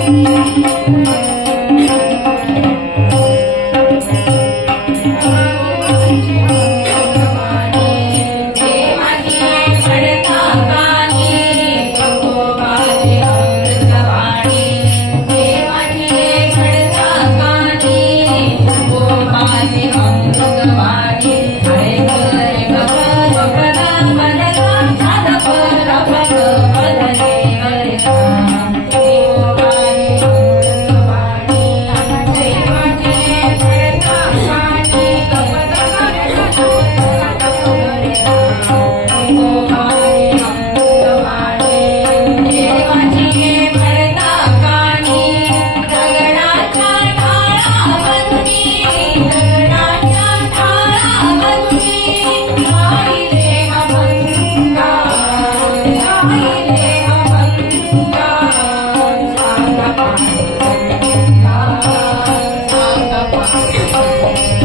Thank you. Lord.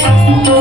oh you.